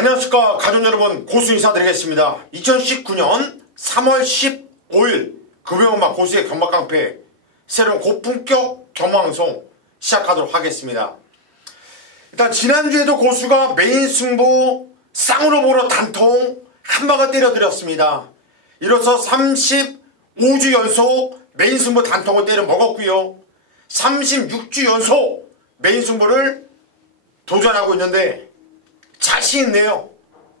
안녕하십니까 가족 여러분, 고수 인사드리겠습니다. 2019년 3월 15일 금요일만 고수의 경마깡패 새로운 고품격 경마방송 시작하도록 하겠습니다. 일단 지난주에도 고수가 메인 승부 쌍으로 보러 단통 한방을 때려드렸습니다. 이로써 35주 연속 메인 승부 단통을 때려 먹었고요. 36주 연속 메인 승부를 도전하고 있는데 자신 있네요.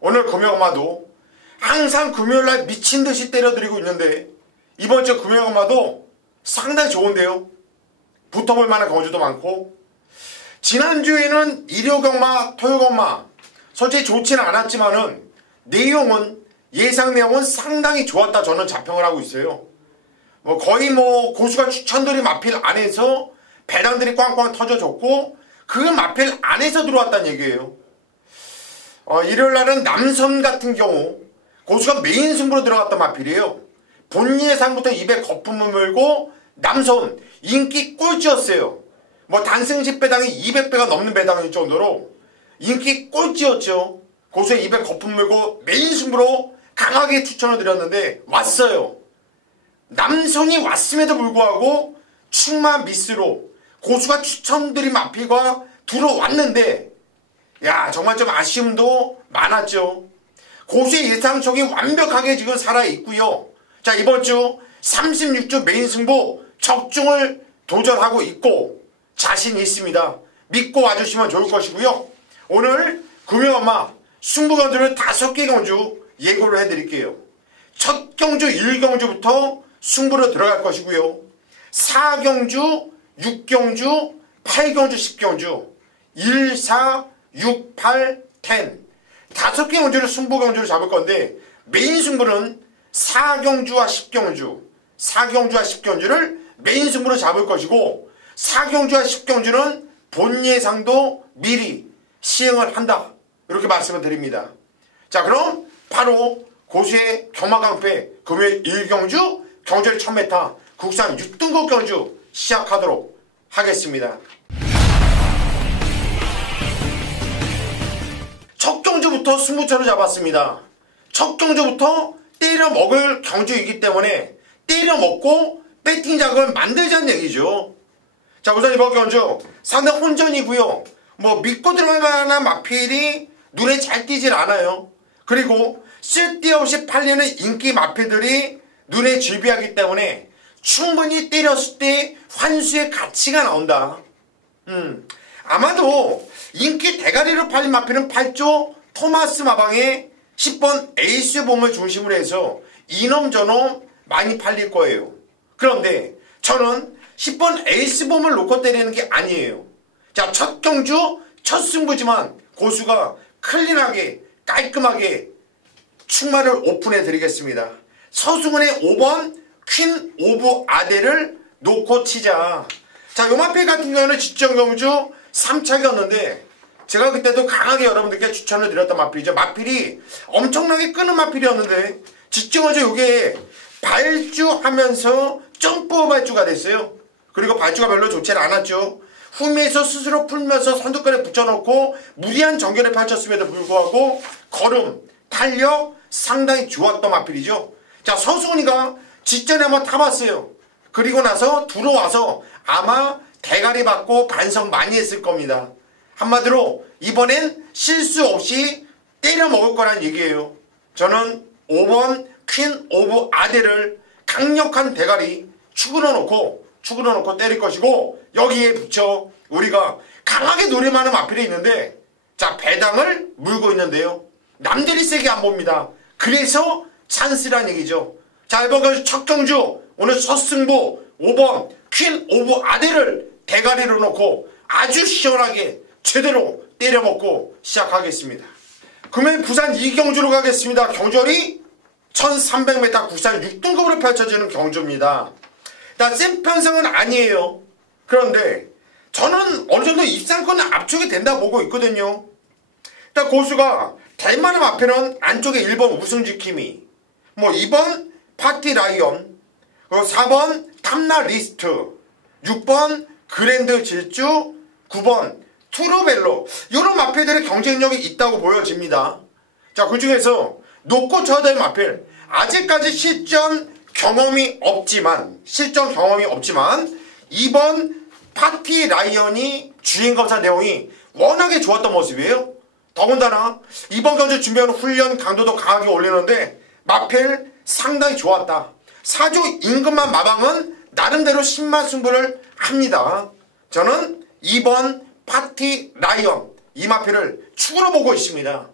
오늘 금요일마도 항상 금요일날 미친듯이 때려드리고 있는데 이번 주 금요일마도 상당히 좋은데요. 붙어볼 만한 경주도 많고, 지난주에는 일요경마, 토요경마 솔직히 좋지는 않았지만은 내용은 예상 내용은 상당히 좋았다 저는 자평을 하고 있어요. 거의 고수가 추천드린 마필 안에서 배당들이 꽝꽝 터져줬고 그 마필 안에서 들어왔다는 얘기예요. 일요일날은 남선 같은 경우 고수가 메인 승부로 들어갔던 마필이에요. 본 예상부터 입에 거품을 물고 남선 인기 꼴찌였어요. 단승 10배당이 200배가 넘는 배당일 정도로 인기 꼴찌였죠. 고수의 입에 거품 물고 메인 승부로 강하게 추천을 드렸는데 왔어요. 남선이 왔음에도 불구하고 충마 미스로 고수가 추천드린 마필과 들어왔는데 정말 좀 아쉬움도 많았죠. 고수의 예상력이 완벽하게 지금 살아있고요. 자, 이번 주 36주 메인 승부 적중을 도전하고 있고 자신 있습니다. 믿고 와주시면 좋을 것이고요. 오늘 금요일마 승부 경주를 5개 경주 예고를 해드릴게요. 첫 경주 1경주부터 승부로 들어갈 것이고요. 4경주, 6경주, 8경주, 10경주 1, 4, 6, 8, 10 5개 경주를 승부 경주를 잡을 건데 메인 승부는 4경주와 10경주 4경주와 10경주를 메인 승부로 잡을 것이고 4경주와 10경주는 본 예상도 미리 시행을 한다 이렇게 말씀을 드립니다. 자, 그럼 바로 고수의 경마깡패 금요일 1경주 경주일 1000m 국산 6등급 경주 시작하도록 하겠습니다. 첫 경주부터 승부처를 잡았습니다. 첫 경주부터 때려 먹을 경주이기 때문에 때려 먹고 배팅 자금을 만들자는 얘기죠. 자, 우선 이번 경주 상당히 혼전이고요. 믿고 들어갈 만한 마필이 눈에 잘 띄질 않아요. 그리고 쓸데없이 팔리는 인기 마필들이 눈에 즐비하기 때문에 충분히 때렸을 때 환수의 가치가 나온다. 아마도 인기 대가리로 팔린 마필은 8조 토마스 마방의 10번 에이스 봄을 중심으로 해서 이놈 저놈 많이 팔릴 거예요. 그런데 저는 10번 에이스 봄을 놓고 때리는 게 아니에요. 자, 첫 경주 첫 승부지만 고수가 클린하게 깔끔하게 충마를 오픈해 드리겠습니다. 서승훈의 5번 퀸 오브 아델을 놓고 치자. 자, 요 마필 같은 경우는 직전 경주 3차기였는데 제가 그때도 강하게 여러분들께 추천을 드렸던 마필이죠. 마필이 엄청나게 끄는 마필이었는데 직전 경주 요게 발주하면서 점프 발주가 됐어요. 그리고 발주가 별로 좋지 않았죠. 후미에서 스스로 풀면서 선두권에 붙여놓고 무리한 전개를 펼쳤음에도 불구하고 걸음, 탄력 상당히 좋았던 마필이죠. 자, 서수훈이가 직전에 한번 타봤어요. 그리고 나서 들어와서 아마 대가리 받고 반성 많이 했을 겁니다. 한마디로 이번엔 실수 없이 때려 먹을 거란 얘기예요. 저는 5번 퀸 오브 아델을 강력한 대가리 축으로 놓고 때릴 것이고 여기에 붙여 우리가 강하게 노림하는 마필이 있는데 자, 배당을 물고 있는데요. 남들이 세게 안 봅니다. 그래서 찬스란 얘기죠. 자, 이번 경주 첫 경주 오늘 첫 승부 5번 퀸 오브 아델을 대가리로 놓고 아주 시원하게 제대로 때려먹고 시작하겠습니다. 금요일 부산 2경주로 가겠습니다. 경주열이 1300m 국산 6등급으로 펼쳐지는 경주입니다. 일단 센 편성은 아니에요. 그런데 저는 어느 정도 입상권은 압축이 된다고 보고 있거든요. 일단 고수가 될만한 앞에는 안쪽에 1번 우승지킴이 2번 파티 라이언, 그리고 4번 탐나 리스트, 6번 그랜드 질주, 9번 투르벨로 이런 마필들의 경쟁력이 있다고 보여집니다. 자, 그 중에서 놓고 쳐야 될 마필. 아직까지 실전 경험이 없지만 이번 파티 라이언이 주인검사 내용이 워낙에 좋았던 모습이에요. 더군다나 이번 경주 준비하는 훈련 강도도 강하게 올리는데 마필 상당히 좋았다. 4조 임금만 마방은 나름대로 신맛 승부를 합니다. 저는 이번 파티 라이언 이 마필을 축으로 보고 있습니다.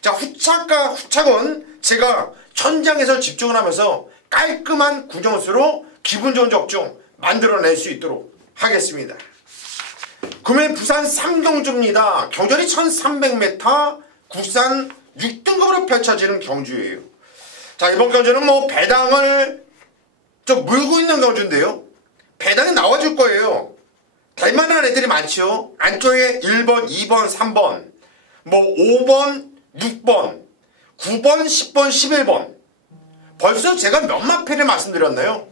자, 후착은 제가 현장에서 집중을 하면서 깔끔한 구정수로 기분 좋은 적중 만들어낼 수 있도록 하겠습니다. 금일 부산 3경주입니다. 경전이 1300m, 국산 6등급으로 펼쳐지는 경주예요. 자, 이번 경주는 뭐 배당을 좀 물고 있는 경주인데요. 배당이 나와줄 거예요. 될만한 애들이 많죠. 안쪽에 1번, 2번, 3번, 뭐 5번, 6번, 9번, 10번, 11번. 벌써 제가 몇 마패를 말씀드렸나요?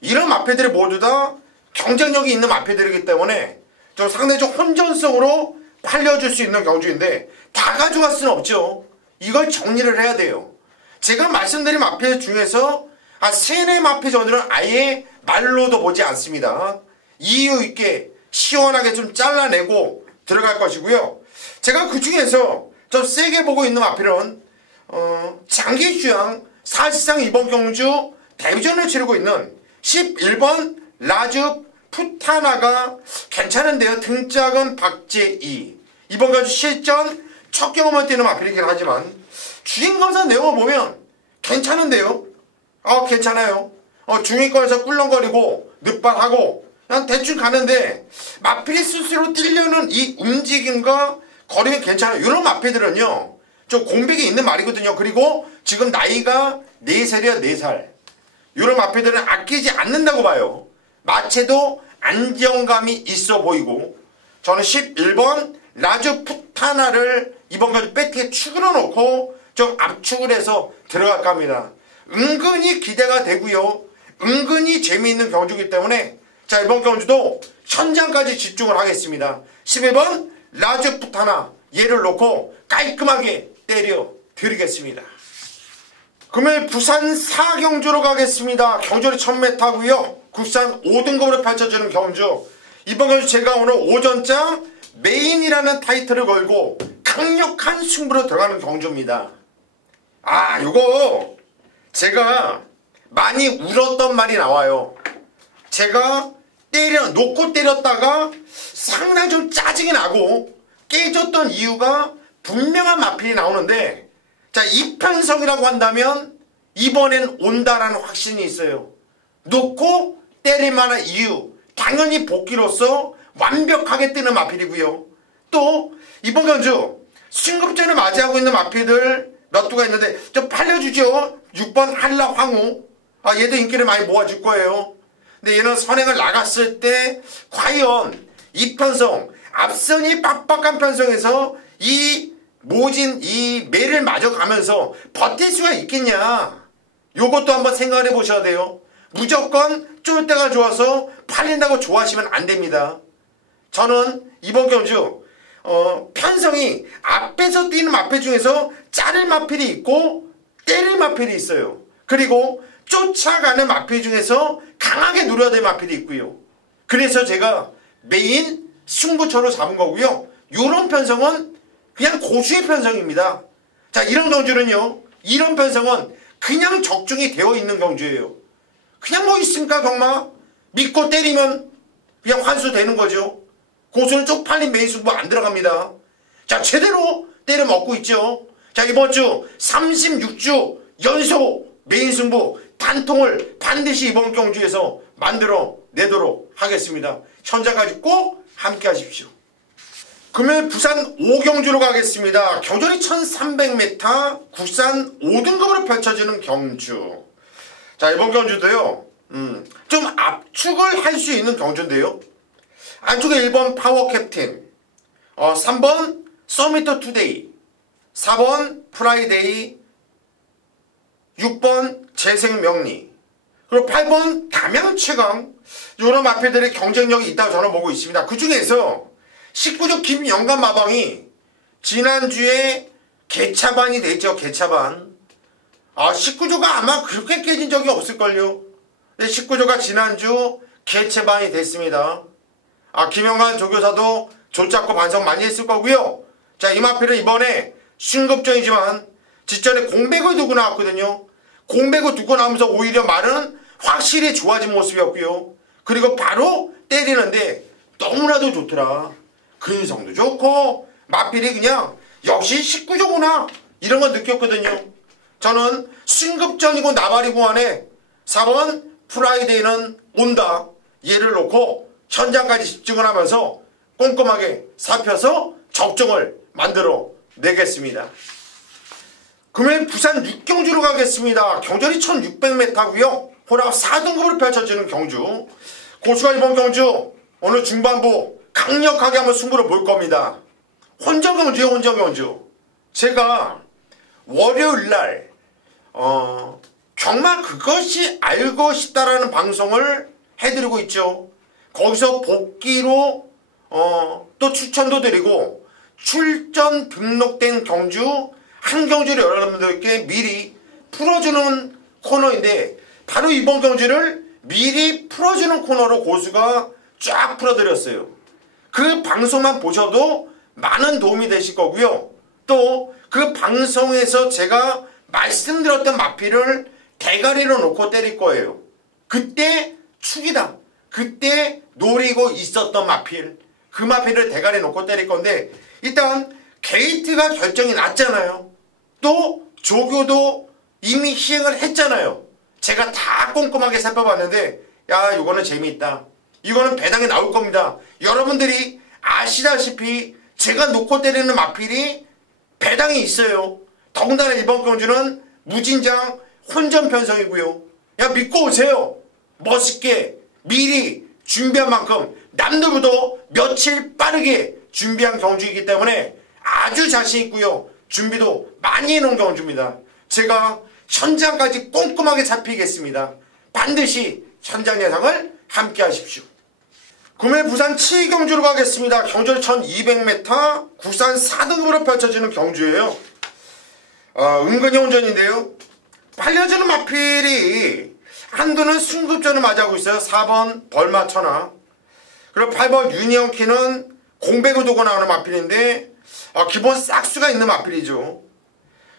이런 마패들이 모두 다 경쟁력이 있는 마패들이기 때문에 좀 상당히 좀 혼전성으로 팔려줄 수 있는 경주인데 다 가져갈 수는 없죠. 이걸 정리를 해야 돼요. 제가 말씀드린 마패 중에서 한 3-4 마패 정도는 아예 말로도 보지 않습니다. 이유 있게 시원하게 좀 잘라내고 들어갈 것이고요. 제가 그 중에서 좀 세게 보고 있는 마필은 장기주양 사실상 이번 경주 데뷔전을 치르고 있는 11번 라즈 푸타나가 괜찮은데요. 등짝은 박재희. 이번 경주 실전 첫 경험을 뛰는 마필이긴 하지만 주인검사 내용을 보면 괜찮은데요. 괜찮아요. 중위권에서 꿀렁거리고 늑발하고 그냥 대충 가는데 마필이 스스로 뛰려는 이 움직임과 거리가 괜찮아요. 이런 마필들은요 좀 공백이 있는 말이거든요. 그리고 지금 나이가 4살이야 4살. 이런 마필들은 아끼지 않는다고 봐요. 마체도 안정감이 있어 보이고 저는 11번 라즈 푸타나를 이번 경주 배트에 축으로 놓고 좀 압축을 해서 들어갈까 합니다. 은근히 기대가 되고요. 은근히 재미있는 경주이기 때문에 자, 이번 경주도 현장까지 집중을 하겠습니다. 11번 라즈 푸타나 얘를 놓고 깔끔하게 때려 드리겠습니다. 금일 부산 4경주로 가겠습니다. 경주는 1000m고요. 국산 5등급으로 펼쳐지는 경주. 이번 경주 제가 오늘 오전장 메인이라는 타이틀을 걸고 강력한 승부로 들어가는 경주입니다. 요거 제가 많이 울었던 말이 나와요. 제가 놓고 때렸다가 상당히 좀 짜증이 나고 깨졌던 이유가 분명한 마필이 나오는데 자, 이편성이라고 한다면 이번엔 온다라는 확신이 있어요. 놓고 때릴 만한 이유 당연히 복귀로서 완벽하게 뜨는 마필이고요. 또 이번 경주 승급전을 맞이하고 있는 마필들 몇 두가 있는데 좀 팔려주죠. 6번 한라 황후. 얘도 인기를 많이 모아줄 거예요. 근데 얘는 선행을 나갔을 때 과연 이 편성 앞선이 빡빡한 편성에서 이 모진 이 매를 맞아가면서 버틸 수가 있겠냐. 요것도 한번 생각을 해보셔야 돼요. 무조건 쫄 때가 좋아서 팔린다고 좋아하시면 안 됩니다. 저는 이번 경주 편성이 앞에서 뛰는 마필 중에서 자를 마필이 있고 때릴 마필이 있어요. 그리고 쫓아가는 마필 중에서 강하게 누려야 될 마필이 있고요. 그래서 제가 메인 승부처로 잡은 거고요. 요런 편성은 그냥 고수의 편성입니다. 자, 이런 경주는요. 이런 편성은 그냥 적중이 되어 있는 경주예요. 그냥 뭐 있습니까 경마? 믿고 때리면 그냥 환수되는 거죠. 고수는 쪽팔린 메인 승부 안 들어갑니다. 자, 제대로 때려 먹고 있죠. 자, 이번 주 36주 연속 메인 승부 단통을 반드시 이번 경주에서 만들어 내도록 하겠습니다. 현장까지 꼭 함께 하십시오. 금일 부산 5경주로 가겠습니다. 경전이 1300m, 국산 5등급으로 펼쳐지는 경주. 자, 이번 경주도요. 좀 압축을 할 수 있는 경주인데요. 안쪽에 1번 파워 캡틴, 3번 서미터 투데이, 4번 프라이데이, 6번 재생명리, 그리고 8번 담양최강. 이런 마필들의 경쟁력이 있다고 저는 보고 있습니다. 그 중에서 19조 김영감 마방이 지난주에 개차반이 됐죠. 개차반. 19조가 아마 그렇게 깨진 적이 없을걸요. 19조가 지난주 개차반이 됐습니다. 김영관 조교사도 조잡고 반성 많이 했을 거고요. 자, 이 마필은 이번에 신급전이지만 직전에 공백을 두고 나왔거든요. 공백을 두고 나오면서 오히려 말은 확실히 좋아진 모습이었고요. 그리고 바로 때리는데 너무나도 좋더라. 근성도 좋고 마필이 그냥 역시 19조구나 이런 걸 느꼈거든요. 저는 신급전이고 나발이고 안에 4번 프라이데이는 온다. 얘를 놓고 현장까지 집중을 하면서 꼼꼼하게 살펴서 적정을 만들어 내겠습니다. 금요일 부산 육경주로 가겠습니다. 경전이 1600m고요. 혼합 4등급으로 펼쳐지는 경주. 고수가 이번 경주 오늘 중반부 강력하게 한번 승부를 볼 겁니다. 혼전경주예요. 혼전경주. 제가 월요일날 정말 그것이 알고 싶다라는 방송을 해드리고 있죠. 거기서 복귀로 또 추천도 드리고 출전 등록된 경주 한 경주를 여러분들께 미리 풀어주는 코너인데 바로 이번 경주를 미리 풀어주는 코너로 고수가 쫙 풀어드렸어요. 그 방송만 보셔도 많은 도움이 되실 거고요. 또 그 방송에서 제가 말씀드렸던 마필을 대가리로 놓고 때릴 거예요. 그때 축이다. 그때 노리고 있었던 마필. 그 마필을 대가리 놓고 때릴 건데 일단 게이트가 결정이 났잖아요. 또 조교도 이미 시행을 했잖아요. 제가 다 꼼꼼하게 살펴봤는데 야 이거는 재미있다. 이거는 배당에 나올 겁니다. 여러분들이 아시다시피 제가 놓고 때리는 마필이 배당이 있어요. 더군다나 이번 경주는 무진장 혼전 편성이고요. 야 믿고 오세요. 멋있게 미리 준비한 만큼 남들보다 며칠 빠르게 준비한 경주이기 때문에 아주 자신 있고요. 준비도 많이 해놓은 경주입니다. 제가 현장까지 꼼꼼하게 살피겠습니다. 반드시 현장 예상을 함께 하십시오. 금요일 부산 7경주로 가겠습니다. 경주는 1200m 구산 4등급으로 펼쳐지는 경주예요. 은근히 혼전인데요. 팔려주는 마필이 한두는 승급전을 맞이하고 있어요. 4번 벌마천하. 그리고 8번 유니언키는 공백을 두고 나오는 마필인데 기본 싹수가 있는 마필이죠.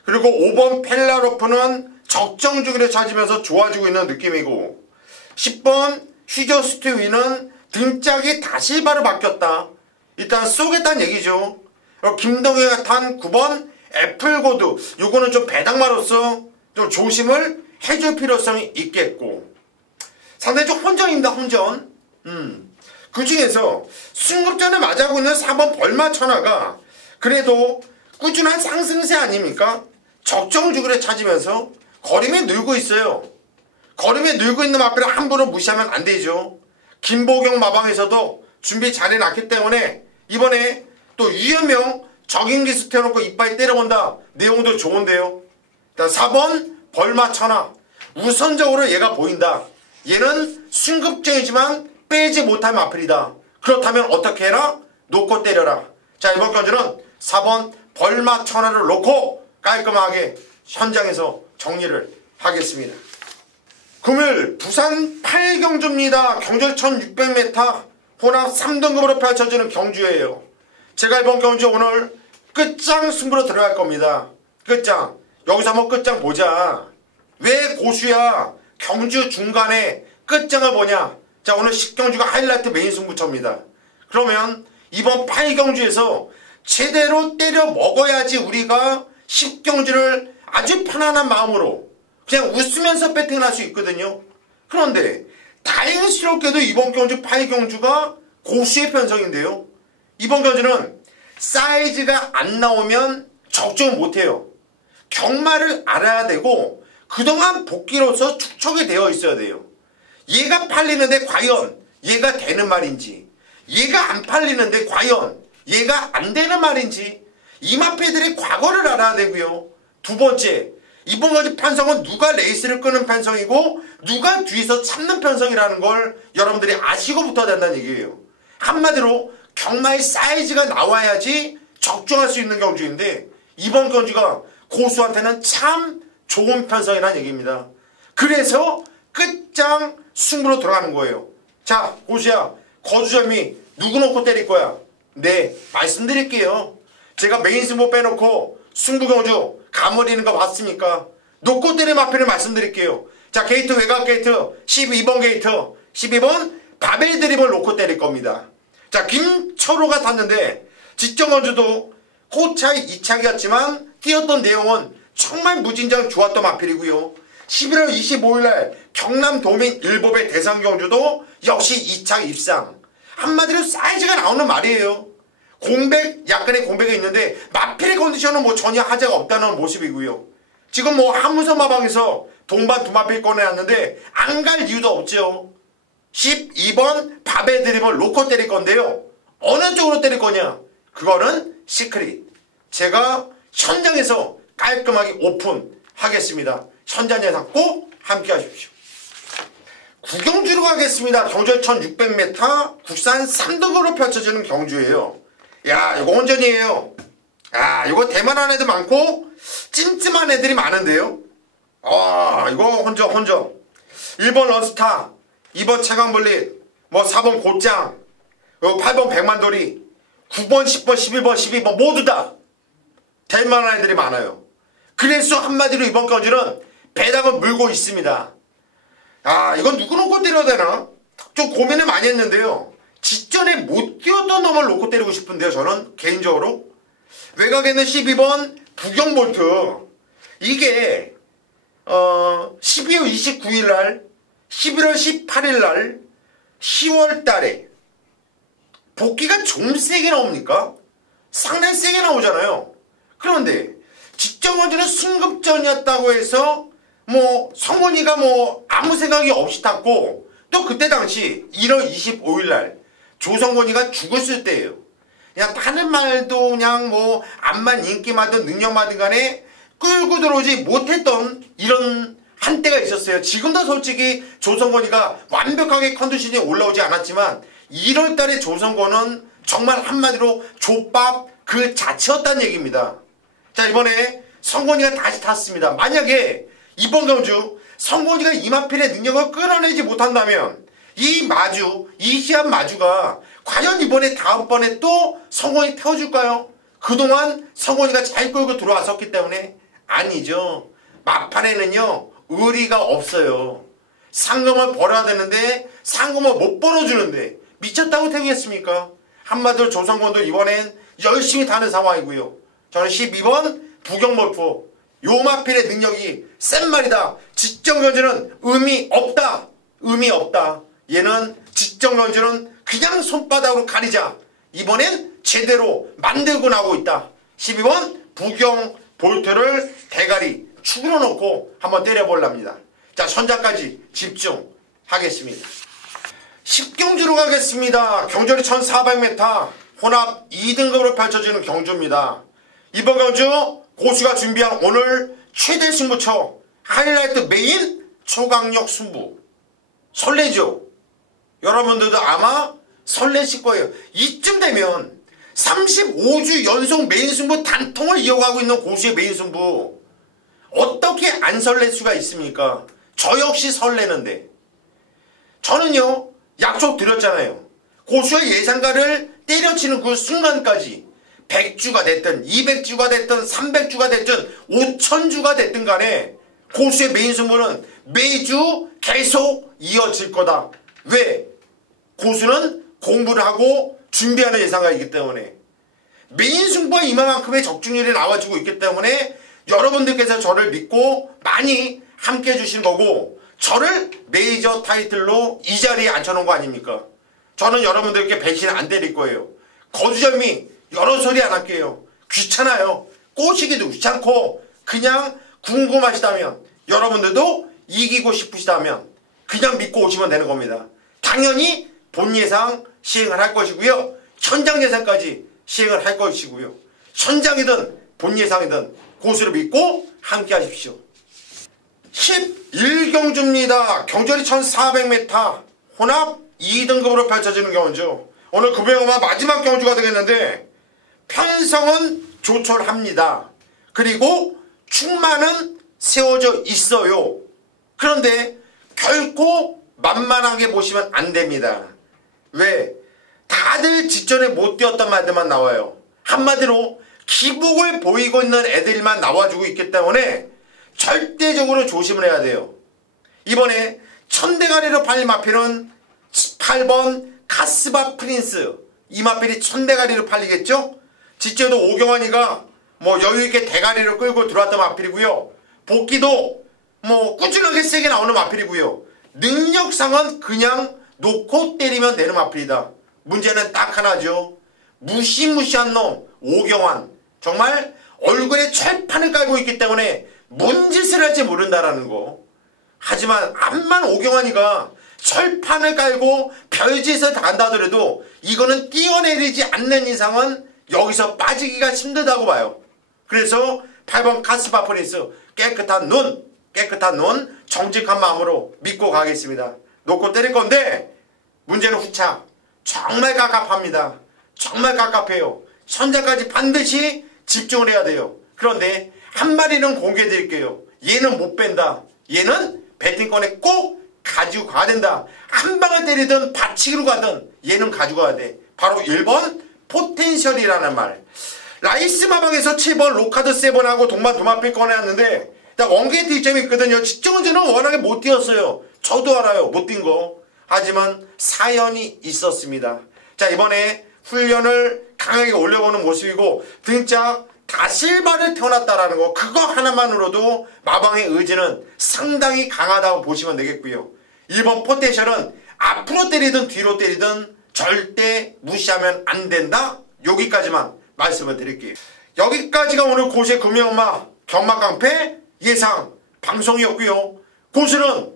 그리고 5번 펠라로프는 적정 주기를 찾으면서 좋아지고 있는 느낌이고 10번 휘저스트위는 등짝이 다실바로 바뀌었다. 일단 쏘겠다는 얘기죠. 김동희가 탄 9번 애플고드 요거는 좀 배당마로서 좀 조심을 해줄 필요성이 있겠고 상당히 좀 혼전입니다. 혼전. 그 중에서 승급전을 맞이하고 있는 4번 벌마천하가 그래도 꾸준한 상승세 아닙니까? 적정 주기를 찾으면서 걸음이 늘고 있어요. 걸음이 늘고 있는 마필을 함부로 무시하면 안 되죠. 김보경 마방에서도 준비 잘 해놨기 때문에 이번에 또 유현명 적인기 스태놓고 이빨 때려본다. 내용도 좋은데요. 일단 4번 벌마천하 우선적으로 얘가 보인다. 얘는 승급전이지만 빼지 못할 마필이다. 그렇다면 어떻게 해라? 놓고 때려라. 자 이번 경주는 4번 벌마천하를 놓고 깔끔하게 현장에서 정리를 하겠습니다. 금요일 부산 8경주입니다. 경주 1600m 혼합 3등급으로 펼쳐지는 경주예요. 제가 이번 경주 오늘 끝장 승부로 들어갈 겁니다. 끝장. 여기서 한번 끝장 보자. 왜 고수야 경주 중간에 끝장을 보냐. 자 오늘 10경주가 하이라이트 메인 승부처입니다. 그러면 이번 8경주에서 제대로 때려 먹어야지 우리가 10경주를 아주 편안한 마음으로 그냥 웃으면서 배팅을 할 수 있거든요. 그런데 다행스럽게도 이번 경주 8경주가 고수의 편성인데요. 이번 경주는 사이즈가 안 나오면 적중을 못해요. 경마를 알아야 되고 그동안 복귀로서 축적이 되어 있어야 돼요. 얘가 팔리는데 과연 얘가 되는 말인지 얘가 안 팔리는데 과연 얘가 안 되는 말인지 이 마패들의 과거를 알아야 되고요. 두 번째, 이번 경주 편성은 누가 레이스를 끄는 편성이고 누가 뒤에서 참는 편성이라는 걸 여러분들이 아시고 붙어야 된다는 얘기예요. 한마디로 경마의 사이즈가 나와야지 적중할 수 있는 경주인데 이번 경주가 고수한테는 참 좋은 편성이라는 얘기입니다. 그래서 끝장 승부로 들어가는 거예요. 자, 고수야, 거주점이 누구 놓고 때릴 거야? 네, 말씀드릴게요. 제가 메인 승부 빼놓고 승부 경주 가버리는 거 봤으니까 놓고 때린 마필을 말씀드릴게요. 자, 게이트 외곽 게이트 12번 게이트 12번 바벨 드림을 놓고 때릴 겁니다. 자, 김철호가 탔는데 직전건주도 호차이 2착이었지만 뛰었던 내용은 정말 무진장 좋았던 마필이고요. 11월 25일날 경남 도민 일법의 대상경주도 역시 2착 입상. 한마디로 사이즈가 나오는 말이에요. 공백, 약간의 공백이 있는데 마필의 컨디션은 뭐 전혀 하자가 없다는 모습이고요. 지금 뭐 한무선 마방에서 동반 두 마필 꺼내놨는데 안 갈 이유도 없죠. 12번 바벨 드림을 놓고 때릴 건데요. 어느 쪽으로 때릴 거냐? 그거는 시크릿. 제가 현장에서 깔끔하게 오픈하겠습니다. 현장 예상 꼭 함께 하십시오. 구경주로 가겠습니다. 경주열 1600m 국산 3등으로 펼쳐지는 경주예요. 야, 이거 혼전이에요. 아, 이거 대만한 애들 많고 찜찜한 애들이 많은데요. 아, 이거 혼전. 1번 런스타, 2번 차강블릿, 뭐 4번 곧장, 8번 백만돌이, 9번, 10번, 11번, 12번 모두 다 대만한 애들이 많아요. 그래서 한마디로 이번 경주는 배당을 물고 있습니다. 아, 이건 누구 놓고 때려야 되나? 좀 고민을 많이 했는데요. 직전에 못 뛰었던 놈을 놓고 때리고 싶은데요. 저는 개인적으로 외곽에는 12번 부경볼트, 이게 12월 29일날 11월 18일날 10월달에 복귀가 좀 세게 나옵니까? 상당히 세게 나오잖아요. 그런데 직전건주는 승급전이었다고 해서 뭐 성원이가 뭐 아무 생각이 없이 탔고, 또 그때 당시 1월 25일날 조성건이가 죽었을 때예요. 그냥 다른 말도 그냥 뭐 암만 인기만든 능력만든 간에 끌고 들어오지 못했던 이런 한때가 있었어요. 지금도 솔직히 조성건이가 완벽하게 컨디션이 올라오지 않았지만 1월달에 조성건은 정말 한마디로 족밥 그 자체였다는 얘기입니다. 자, 이번에 성건이가 다시 탔습니다. 만약에 이번 경주 성건이가 이마필의 능력을 끌어내지 못한다면 이 마주, 이시안 마주가 과연 이번에 다음번에 또 성건이 태워줄까요? 그동안 성건이가 잘 끌고 들어왔었기 때문에 아니죠. 막판에는요 의리가 없어요. 상금을 벌어야 되는데 상금을 못 벌어주는데 미쳤다고 태우겠습니까? 한마디로 조성건도 이번엔 열심히 타는 상황이고요. 저는 12번 부경몰포, 요마필의 능력이 센 말이다. 직전경주는 의미 없다. 얘는 직전경주는 그냥 손바닥으로 가리자. 이번엔 제대로 만들고 나오고 있다. 12번 부경볼트를 대가리 축으로 놓고 한번 때려볼랍니다. 자, 선장까지 집중하겠습니다. 10경주로 가겠습니다. 경주열이 1400m 혼합 2등급으로 펼쳐지는 경주입니다. 이번 경주 고수가 준비한 오늘 최대 승부처 하이라이트 메인 초강력 승부. 설레죠? 여러분들도 아마 설레실 거예요. 이쯤 되면 35주 연속 메인 승부 단통을 이어가고 있는 고수의 메인 승부 어떻게 안 설렐 수가 있습니까? 저 역시 설레는데. 저는요 약속 드렸잖아요. 고수의 예상가를 때려치는 그 순간까지 100주가 됐든 200주가 됐든 300주가 됐든 5000주가 됐든 간에 고수의 메인 승부는 매주 계속 이어질 거다. 왜? 고수는 공부를 하고 준비하는 예상가이기 때문에 메인 승부가 이만큼의 적중률이 나와주고 있기 때문에 여러분들께서 저를 믿고 많이 함께 해주신 거고 저를 메이저 타이틀로 이 자리에 앉혀놓은 거 아닙니까? 저는 여러분들께 배신 안 드릴 거예요. 거주점이 여러 소리 안 할게요. 귀찮아요. 꼬시기도 귀찮고 그냥 궁금하시다면 여러분들도 이기고 싶으시다면 그냥 믿고 오시면 되는 겁니다. 당연히 본 예상 시행을 할 것이고요. 현장 예상까지 시행을 할 것이고요. 현장이든 본 예상이든 고수를 믿고 함께 하십시오. 11경주입니다. 경주열이 1400m 혼합 2등급으로 펼쳐지는 경주. 오늘 급여마 마지막 경주가 되겠는데 편성은 조촐합니다. 그리고 충만은 세워져 있어요. 그런데 결코 만만하게 보시면 안 됩니다. 왜? 다들 직전에 못 뛰었던 말들만 나와요. 한마디로 기복을 보이고 있는 애들만 나와주고 있기 때문에 절대적으로 조심을 해야 돼요. 이번에 천대가리로 팔린 마필은 8번 가스바 프린스. 이 마필이 천대가리로 팔리겠죠? 직제도 오경환이가 뭐 여유있게 대가리로 끌고 들어왔던 마필이고요. 복귀도 뭐 꾸준하게 세게 나오는 마필이고요. 능력상은 그냥 놓고 때리면 되는 마필이다. 문제는 딱 하나죠. 무시무시한 놈 오경환. 정말 얼굴에 철판을 깔고 있기 때문에 뭔 짓을 할지 모른다라는 거. 하지만 암만 오경환이가 철판을 깔고 별짓을 다 한다 하더라도 이거는 뛰어내리지 않는 이상은 여기서 빠지기가 힘들다고 봐요. 그래서 8번 가스바 프린스 깨끗한 눈 정직한 마음으로 믿고 가겠습니다. 놓고 때릴 건데 문제는 후차. 정말 깝깝합니다. 정말 깝깝해요. 선자까지 반드시 집중을 해야 돼요. 그런데 한 마리는 공개해 드릴게요. 얘는 못 뺀다. 얘는 배팅권에 꼭 가지고 가야 된다. 한 방을 때리든 받치기로 가든 얘는 가져가야 돼. 바로 1번 포텐셜이라는 말. 라이스 마방에서 7번 로카드 7하고 동반 두마필 꺼내왔는데 원게이트 이점이 있거든요. 직전전은 워낙에 못 뛰었어요. 저도 알아요. 못 뛴 거. 하지만 사연이 있었습니다. 자, 이번에 훈련을 강하게 올려보는 모습이고 등짝 다실바를 태어났다라는 거, 그거 하나만으로도 마방의 의지는 상당히 강하다고 보시면 되겠고요. 1번 포텐셜은 앞으로 때리든 뒤로 때리든 절대 무시하면 안 된다. 여기까지만 말씀을 드릴게요. 여기까지가 오늘 고수의 금요엄마 경마깡패 예상 방송이었고요. 고수는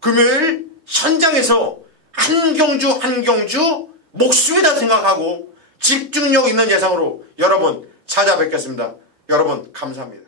금요일 현장에서 한 경주 목숨이다 생각하고 집중력 있는 예상으로 여러분 찾아뵙겠습니다. 여러분 감사합니다.